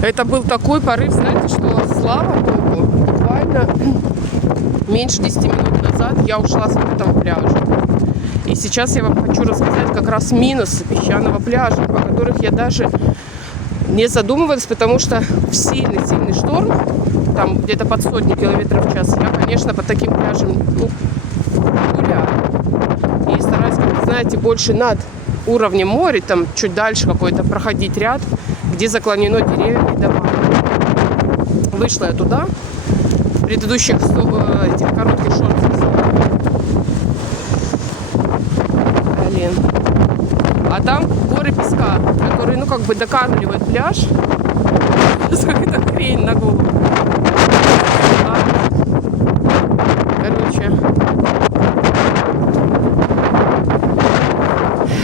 Это был такой порыв, знаете, что, слава богу, буквально меньше 10 минут назад я ушла с этого пляжа. И сейчас я вам хочу рассказать как раз минусы песчаного пляжа, о которых я даже не задумывалась, потому что в сильный шторм, там где-то под 100 км в час, я, конечно, по таким пляжам гуляю. И стараюсь, знаете, больше над уровнем моря, там чуть дальше какой-то проходить ряд, где заклонено деревья и дома. Вышла я туда, в предыдущих этих коротких шортах. Блин. А там горы песка, которые, как бы докармливают пляж. Какая-то хрень на голову. Короче,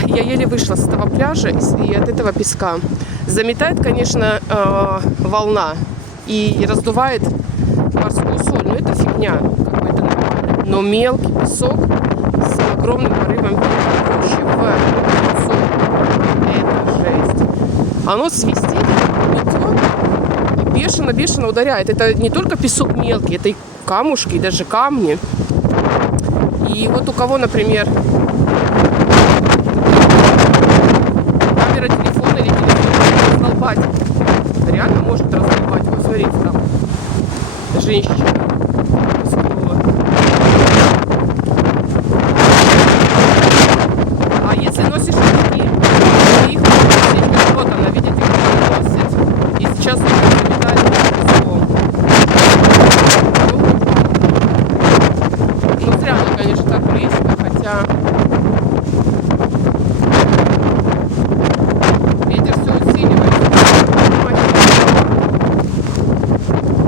я еле вышла с этого пляжа и от этого песка. Заметает, конечно, волна и раздувает морскую соль. Но это фигня, как бы это нормально. Но мелкий песок с огромным порывом ветра это жесть. Оно свистит, метет и бешено ударяет. Это не только песок мелкий, это и камушки, и даже камни. И вот у кого, например, камера телефона или телефон раздолбать, реально может раздолбать. Вот смотрите, там женщина